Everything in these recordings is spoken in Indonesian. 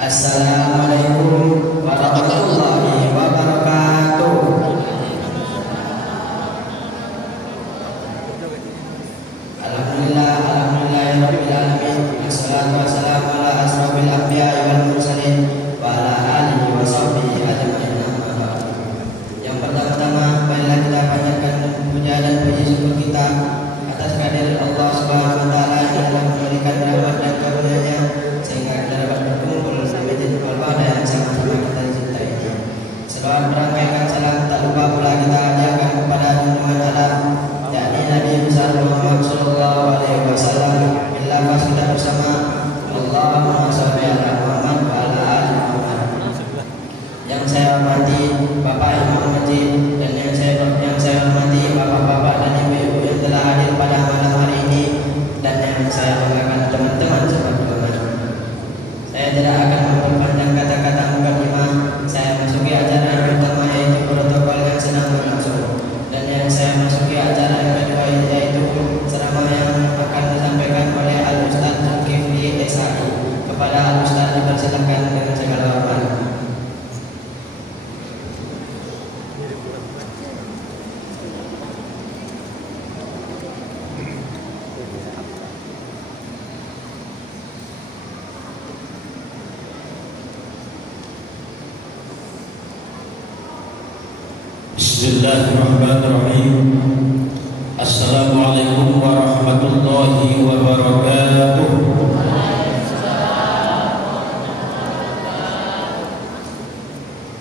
Assalamualaikum warahmatullahi wabarakatuh. Alhamdulillahirabbil alamin. Wassalatu wassalamu ala asrofil anbiya'i wal mursalin wa ala alihi wa sahbihi ajma'in. Yang pertama-tama, marilah kita panjatkan puja dan puji syukur kita atas kehadiran Allah Subhanahu wa taala yang telah memberikan rahmat dan karunia-Nya sehingga kita dapat berkumpul di masjid ibadah yang sama-sama kita cintai ini. Selawat meramaikan salam tak lupa pula kita hadiahkan kepada junjungan alam, yakni Nabi besar Muhammad sallallahu alaihi wasallam. Bila pas kita bersama, Allahumma shalli ala Muhammad wa ala ali Muhammad. Yang saya hormati Bapak Imam Masjid dan yang saya hormati bapak-bapak dan ibu-ibu yang telah hadir pada malam hari ini, dan yang saya banggakan teman-teman sebagaimana. Saya tidak akan memperpanjang kata-kata mukadimah. Saya masuki acara yang pertama, yaitu protokol yang sedang berlangsung, dan yang saya masuki acara yang kedua, yaitu ceramah yang akan disampaikan oleh Al-Ustaz Zulkifli SAI. Kepada Al-Ustaz dipersilakan dengan segala hormat. Bismillahirrahmanirrahim. Assalamualaikum warahmatullahi wabarakatuh.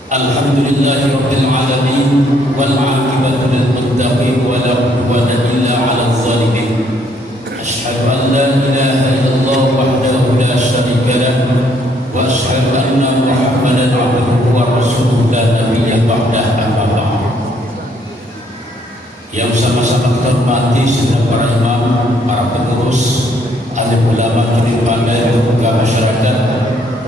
Alhamdulillahirabbil alamin wal 'aqibatu lil muttaqin wa la 'udwana illa 'alal zalimin. Asyhadu an la ilaha illallah wahdahu la syarika lahu wa asyhadu anna Muhammadan 'abduhu wa rasuluhu la nabiyya ba'dahu. Yang sama-sama kita hormati sedang para imam, para pengurus, alim ulama, kiri pandai, pemuda masyarakat,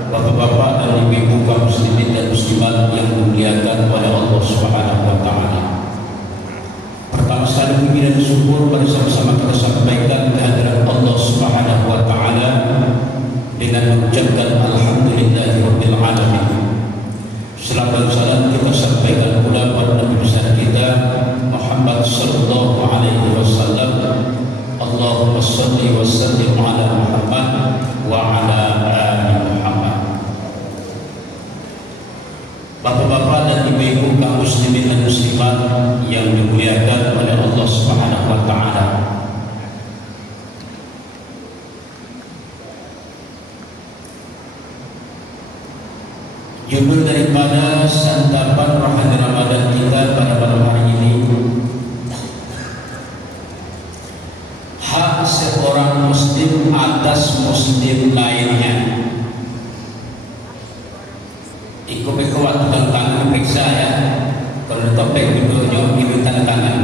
bapak-bapak dan ibu-ibu kaum muslimin dan muslimat yang dimuliakan oleh Allah Subhanahu wa taala. Pertama sekali puji dan syukur mari sama-sama kita sampaikan kehadiran Allah Subhanahu wa taala dengan mengucapkan alhamdulillahirabbil alamin. Salam dan salam kita sampaikan pula pada Nabi besar kita Muhammad sallallahu alaihi wasallam. Allahumma shalli wa sallim ala Muhammad wa ala ali Muhammad. Bapak-bapak dan ibu-ibu kaum muslimin dan muslimat yang dimuliakan oleh Allah Subhanahu wa taala. Judul daripada santapan rohani Ramadan kita pada malam hari ini, hak seorang muslim atas muslim lainnya. Ikut waktu tentang periksa ya. Kalau topik judulnya ibu tanda tangan.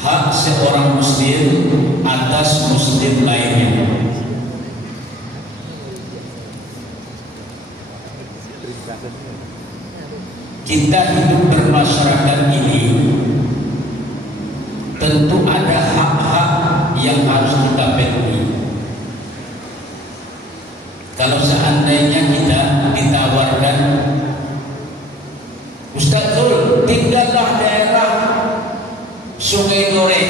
Hak seorang muslim atas muslim lainnya. Kita hidup bermasyarakat ini tentu ada hak-hak yang harus kita penuhi. Kalau seandainya kita ditawarkan, Ustaz Zul, tinggallah daerah Sungai Nore,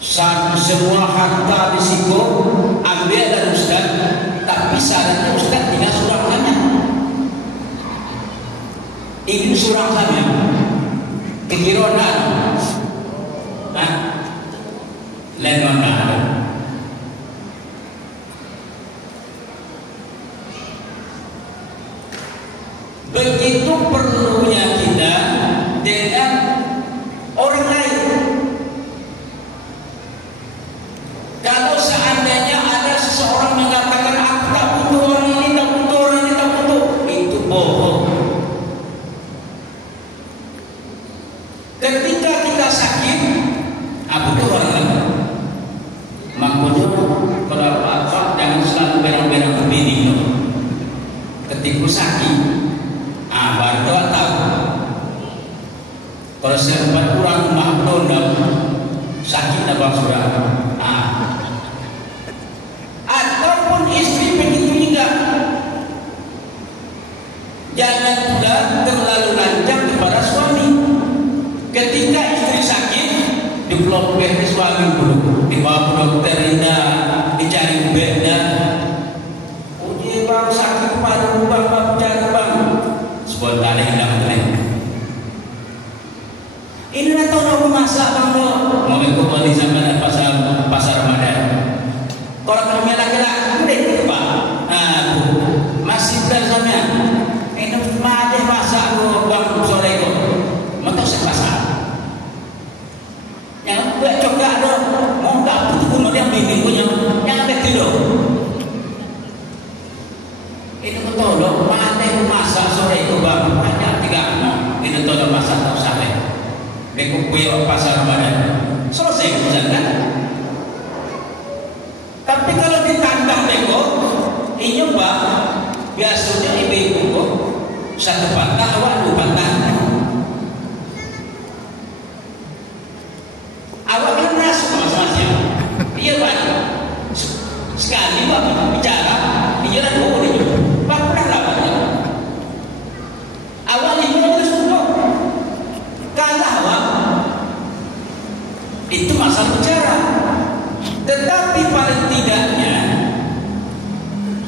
semua harta risiko ambil dari Ustaz, tapi syaratnya Ustaz tinggal surang sana. Ini surang sana, kekironan, lemongan. Begitu perlunya kita dengan orang lain. Kalau seandainya ada seseorang mengatakan aku tak butuh orang ini, tak butuh orang ini, tak butuh, itu bohong. Ketika kita sakit, aku butuh orang lain. Makanya kalau apa jangan selalu berang-berang begini. Ketika sakit, baru tahu. Kalau sempat kurang maklum sakit abang sudah. Ataupun masak bang lo, mau ikut di zaman pasar Ramadan. Kalau kami laki-laki udah pak, masih bersama. Ini mati masak lo bang sore ko, mau tahu masak. Yang buat coklat lo, mau tak betul kemudian bimbing punya, yang ada tidur. Ini betul lo, mati masak sore ko bang, banyak tiga no. Ini betul lo masak tak sampai. Bekuk buyok pasar Ramadan, selesai urusan kan? Tapi kalau ditambah beko, ini pak biasanya ibu kok satu patah awak dua patah. Awak belum masuk mas-masnya, iya pak. Sekali pak bicara, dia dah dua ni, pak pernah lah pak. Awak ni pun semua kalah awak. Itu masalah bicara. Tetapi paling tidaknya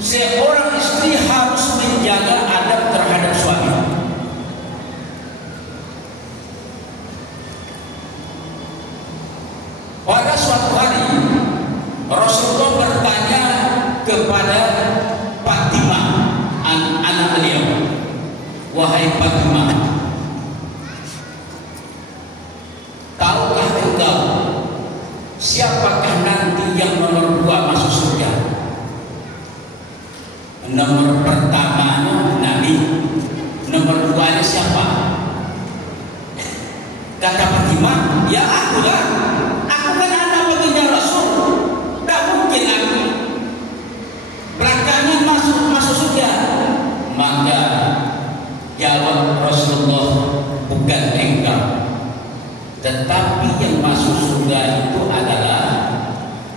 seorang istri harus menjaga adab terhadap suami. Pada suatu hari Rasulullah bertanya kepada Fatimah anak beliau, wahai Fatimah, tahukah engkau siapakah nanti yang nomor 2 masuk surga? Nomor pertamanya Nabi, nomor 2-nya siapa? Kata Fatimah, ya aku lah. Aku kan anak baginda Rasul. Tak mungkin aku belakangnya masuk surga. Maka jawab Rasulullah, bukan engkau, tetapi yang masuk surga itu adalah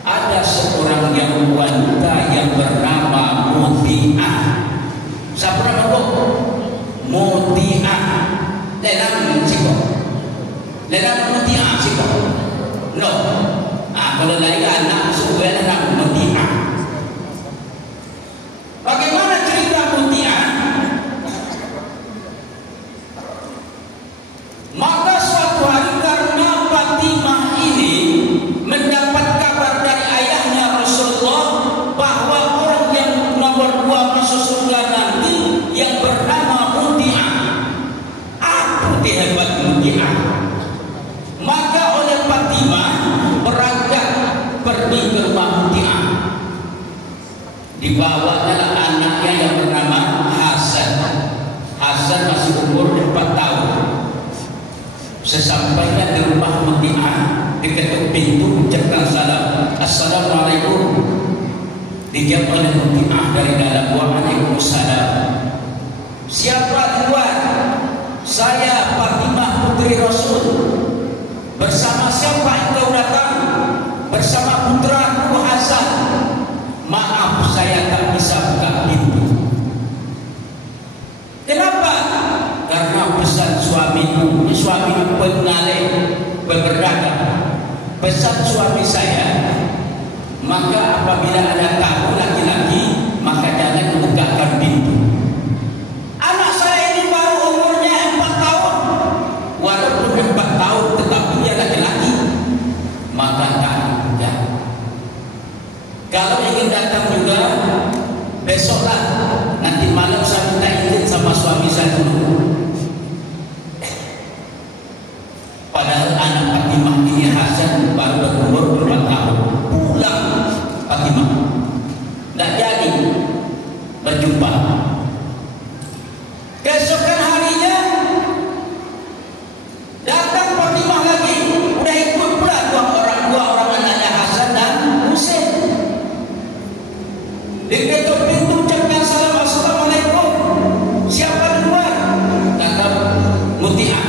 ada seorang yang wanita yang bernama Muti'ah. Siapa nama kau? Muti'ah. Lelang siko. Lelang Muti'ah siko. No. Kalau lagi anak surga lelang Muti'ah. Bagaimana cerita Muti'ah? Maka suatu hari karena Fatimah ini mendapat kabar dari ayahnya Rasulullah bahwa orang yang nomor 2 masuk surga nanti yang bernama Muti'ah. Apa hebat Muti'ah? Maka oleh Fatimah berangkat pergi ke rumah Muti'ah. Dibawanya anaknya yang bernama Hasan. Hasan masih umur 4 tahun. Sesampainya di rumah Muti'ah, diketuk pintu, ucapkan salam, assalamualaikum. Dijawab oleh Muti'ah dari dalam, waalaikumsalam. Siapa tuan? Saya Fatimah putri Rasul. Bersama siapa engkau datang? Bersama putraku Hasan. Maaf, saya tak bisa buka pintu. Kenapa? Karena pesan suamiku pengalih berdagang. Pesan suami saya, maka apabila ada tamu laki-laki, maka jangan membukakan pintu. Anak saya ini baru umurnya 4 tahun. Walaupun 4 tahun tetapi dia laki-laki, maka tak dibuka. Kalau ingin datang juga, besoklah. Nanti malam saya minta izin sama suami saya dulu. Padahal anak Fatimah ini Hasan baru berumur 4 tahun. Pulang Fatimah, tidak jadi berjumpa. Keesokan harinya datang Fatimah lagi, udah ikut pula dua orang anaknya Hasan dan Husain. Diketuk pintu, ucapkan salam, assalamualaikum. Siapa duluan? Kata Muti'ah,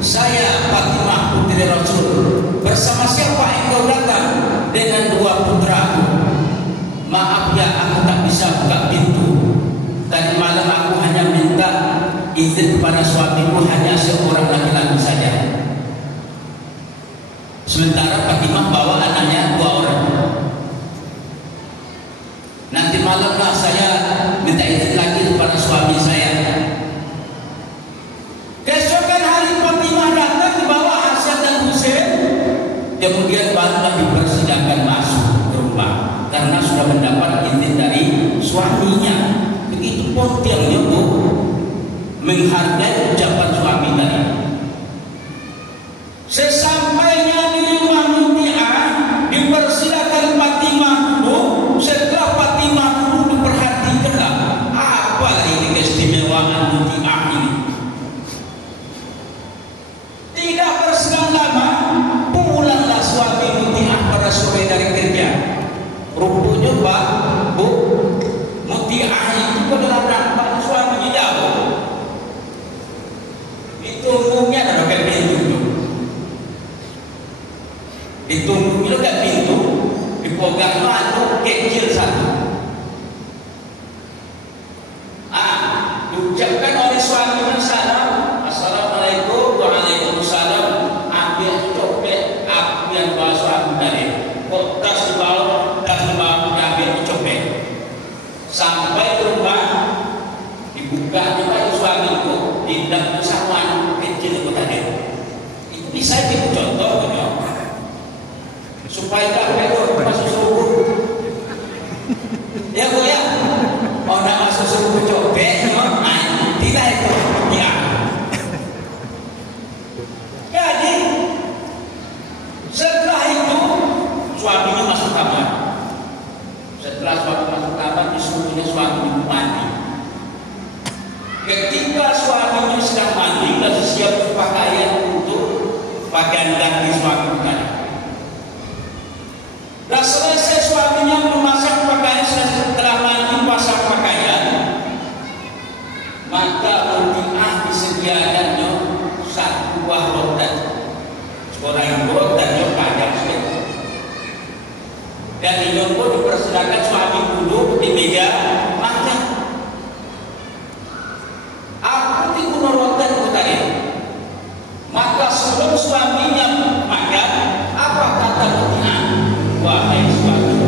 saya Fatimah putri Rasul. Bersama siapa engkau datang? Dengan 2 putraku. Maaf ya, aku tak bisa buka pintu. Tadi malam aku hanya minta izin kepada suamiku, hanya seorang laki-laki saja. Sementara Fatimah bawa anaknya 2 orang. Nanti malamlah saya minta izin lagi kepada suami saya. Keesokan hari Fatimah datang dibawa Hasan dan Husain. Kemudian barulah dipersilakan masuk ke rumah karena sudah mendapat izin dari suaminya. Begitu pentingnya tuh menghargai ucapan suami tadi. Sesampainya di rumah Muti'ah, dipersilakan Fatimah dulu. Setelah Fatimah dulu diperhatikan, apa ini keistimewaan Muti'ah ini? Tidak berselang lama, pulanglah suami Muti'ah pada sore dari kerja. Rupanya Pak, Bu, Muti'ah itu adalah nampak suaminya jauh. Ditunggunya ada pakai pintu. Ditunggunya ada pintu, dipegang matu kecil satu. Diucapkan oleh suaminya salam, assalamualaikum, waalaikumsalam. Ambil copet, aku yang bawa suami tadi. Kok tas dibawa, ambil copet. Sampai rumah dibuka oleh suamiku, tidak sama kecil itu tadi. Itu bisa jadi contoh, supaya tak masuk subuh. Ya Bu ya, mau nak masuk subuh copet, tidak itu ya. Jadi setelah itu suaminya masuk kamar. Setelah suami masuk kamar, disuruhnya suami mandi. Ketika suaminya sedang mandi, lalu siap pakaian untuk pakaian ganti suami tadi. Dan selesai suaminya memasak pakaian, setelah mandi pasang pakaian, maka Muti'ah disediakannya satu buah rotan. Seorang rotannya panjang sekali. Dan ini pun dipersilakan suami duduk di meja makan. Aku tidur rotan itu tadi. Maka sebelum suaminya makan, apa kata Muti'ah? Wahai suami,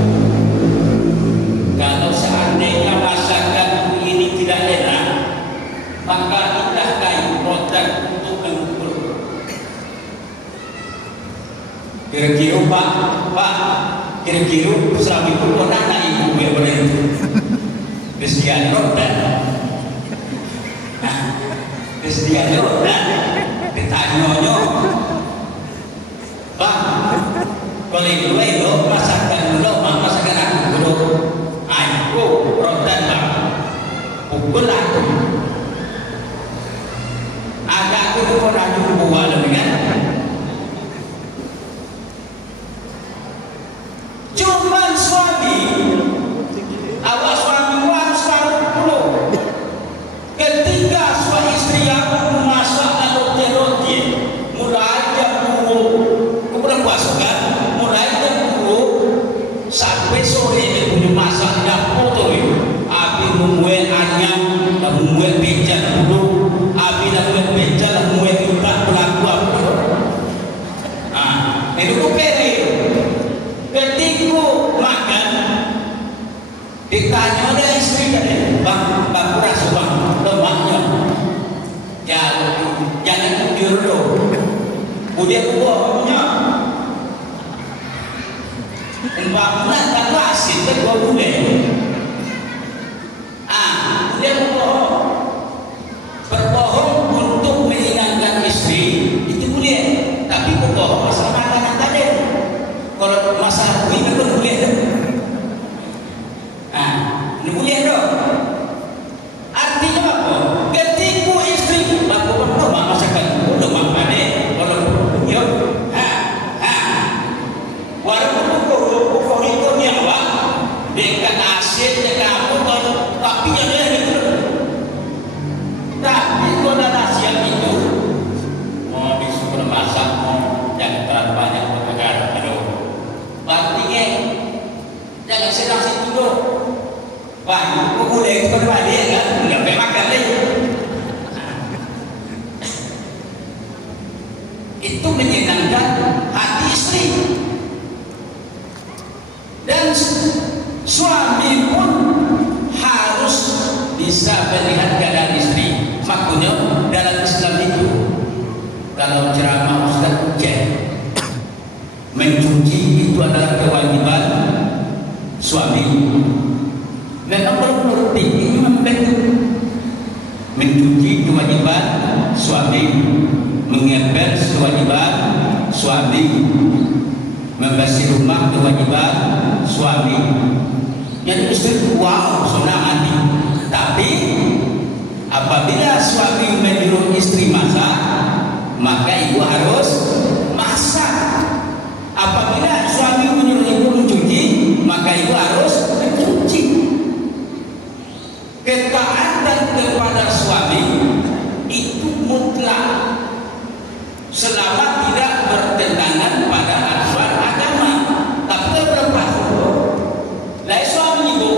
kalau seandainya masakan ini tidak enak, maka indah kayu rotan untuk mengukur. Kira-kira Pak, kira-kira suami pun anak ibu yang itu. Kesediaan rotan, kesediaan rotan, ditanya-nya, Pak. Kalau itu masakan dulu, masakan aku dulu. Aku rotan Pak, pukul aku. Agak aku pun aku buat lebih kan. Cuman suami, awak suami harus tahu dulu. Ketika suami istri aku memasak roti-roti, mulai jam 2, kemudian puasa kan? Sampai sore dia punya masak dapur tu, abi membuat anyam, membuat beca dulu, abi nak buat beca, membuat ikat berlaku apa? Itu kuperi. Ketika makan, ditanya oleh istri tadi, bang, rasa bang, lemaknya, jangan tidur dulu, kemudian buahnya. Bangunan tak klasik kan 2 bulan. Dia berbohong untuk menyenangkan istri itu boleh, tapi berbohong masalah makanan tadi. Kalau masalah ini pun boleh. Ini boleh dong. Artinya apa? Ketika istri bapak masakan udah makan kalau yuk, walaupun itu nyawa dekat asyik dekat kamu tapi yang lain itu. Tapi kalau ada nasihat itu mau disuruh masak, jangan terlalu banyak berpegang. Artinya jangan sedang situ dulu. Wah, aku boleh ikut balik kan? Enggak boleh makan lagi. Itu menyenangkan hati istri. Dan suami pun harus bisa melihat keadaan istri. Makanya dalam Islam itu, kalau ceramah Ustaz Ucen penting membantu. Mencuci kewajiban suami, mengepel kewajiban suami, membasuh rumah kewajiban suami. Jadi istri wow senang hati. Tapi apabila suami menyuruh istri masak, maka ibu harus masak. Apabila suami menyuruh ibu mencuci, maka ibu harus mencuci. Ketaatan kepada suami itu mutlak selama tidak bertentangan pada aturan agama. Tapi terlepas lah suami ibu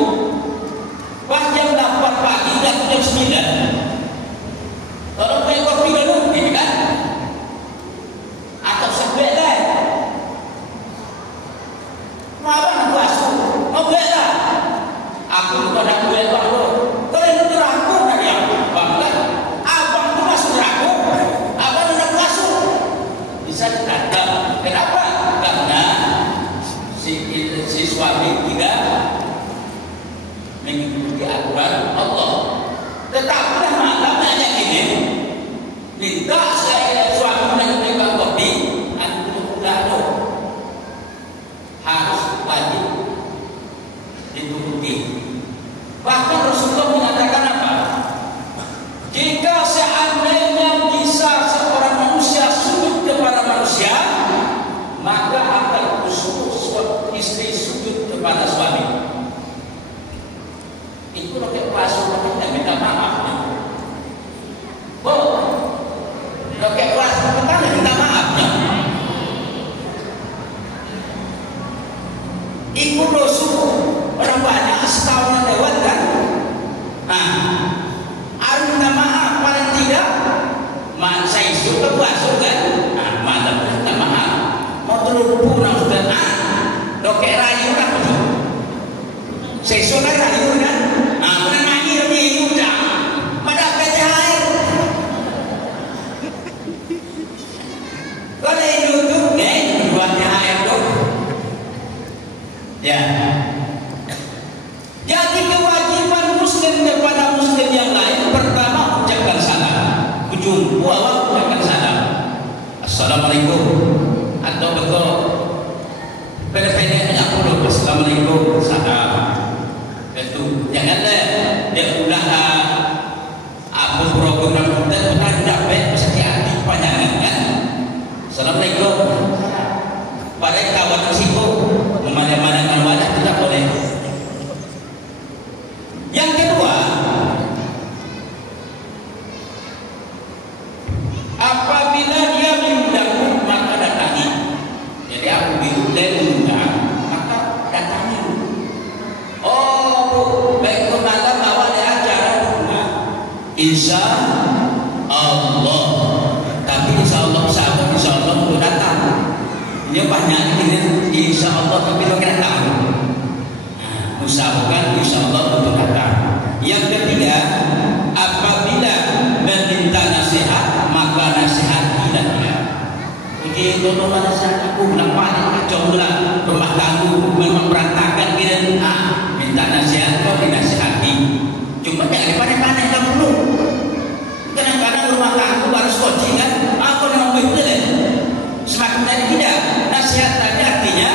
pas jam 8 pagi dan jam 9 kalau beli kopi dulu ini kan atau sebelah lah apa nak asuh mau beli lah aku bukan nak beli baru kalau itu teraku dari aku bangga abang tu masuk teraku abang nak asuh bisa ditanda. Kenapa? Karena si suami tidak mengikuti aturan Allah. Tetapi malam hanya gini, minta saya suami menekan kopi, antum tidak harus wajib dituruti. Bahkan Rasulullah mengatakan apa? Jika seandainya bisa seorang manusia sujud kepada manusia, maka akan istri sujud kepada suami. Itu roket pasur kita minta maaf. Oh, roket pasur kita minta maaf. Ikut Rasul orang banyak setahun lewat kan? Harus minta maaf paling tidak. Saya suka pasur kan? Malam minta maaf. Mau terlupa nak sudah roket rayu kan? Saya suka rayu kan? Pernah nyanyi lebih mudah pada kerja air. Kalau itu tu, buatnya air tu. Ya. Jadi kewajiban Muslim kepada Muslim yang lain pertama ucapkan salam. Ujung awal ucapkan salam. Assalamualaikum. Atau betul. Pendek-pendeknya perlu Assalamualaikum. Salam. Itu janganlah dia ulah apa program kita bukan dapat mesti hati panjang kan. Assalamualaikum. Pada kawan risiko memandang-mandangkan wajah tidak boleh. Yang kedua, apabila dia mengundangmu maka datangi. Jadi aku diundang mengundang maka datangi. Baik malam awal acara bunga insya Allah. Tapi insya Allah sahabat insya Allah belum datang. Ini banyak ini insya Allah tapi belum datang. Usahakan insya Allah belum datang. Yang ketiga, apabila meminta nasihat maka nasihatilah dia. Uji tolong nasihat aku kenapa kacau lah rumah tangga memang berantakan kita. Minta nasihat kau dinasihati. Cuma jangan pandai-pandai kamu dulu. Kadang-kadang rumah tangga harus kunci kan. Aku nak betul kan. Semakin dari tidak nasihat tadi artinya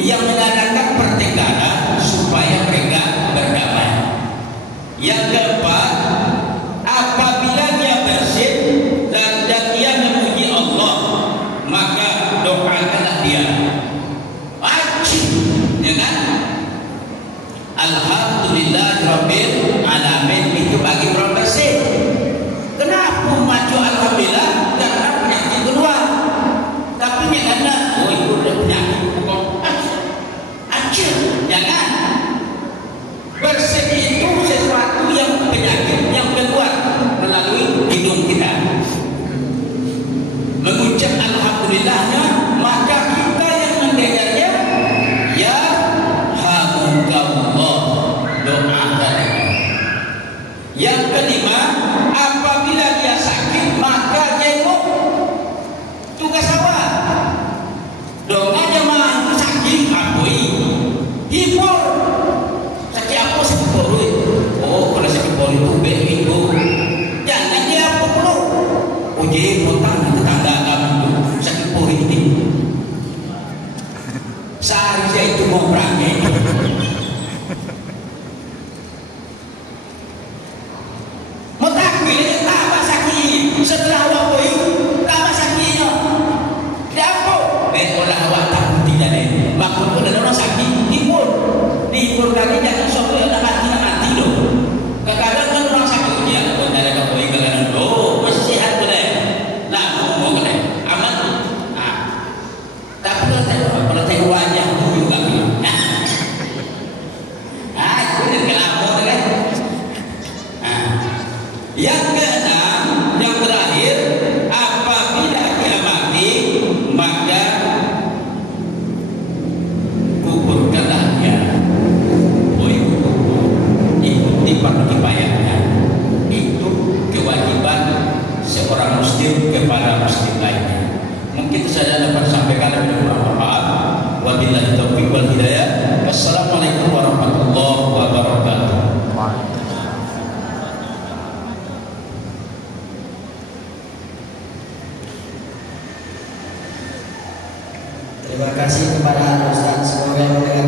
yang mengadakan pertengkaran supaya mereka berdamai. Yang keempat, apabila dia bersih dan dia memuji Allah, maka doakanlah dia. Ya kan? Alhamdulillahirabbil alamin itu bagi orang bersih. Kenapa maju alhamdulillah? Karena penyakit keluar. Tapi karena itu udah penyakit bukan acil, jangan. Bersih itu sesuatu yang penyakit yang keluar melalui hidung kita. Mengucap alhamdulillahnya, maka kita yang mendengarnya ya hamdallah, doakan. Yang kelima, apabila dia sakit maka jenguk. Tugas apa? Doa jemaah sakit akui hibur. Kalau itu ibu, jangan dia apa perlu. Uji potang di tetangga kamu sakit pori ini. Sehari saya itu mau berangkat. Mau takbil tambah sakit. Setelah waktu itu tambah sakitnya. Kenapa? Olah awak takut tidak nih. Makhluk itu ada orang sakit. Dipur kami jangan sok nak mati loh. Kadang-kadang kan orang sakit dia kalau ada kepoi kadang loh masih sehat tu deh. Nah mau kan aman. Tapi kalau tengok wajah tu juga bilang. Itu dan kelapa kan. Yang keenam, yang terakhir, apabila dia mati maka kuburkanlah dia. Fardu kifayahnya itu kewajiban seorang muslim kepada muslim lainnya. Mungkin saya dapat sampaikan lebih bermanfaat. Wabillahi taufiq wal hidayah. Wassalamualaikum warahmatullahi wabarakatuh. Terima kasih kepada Ustaz, semoga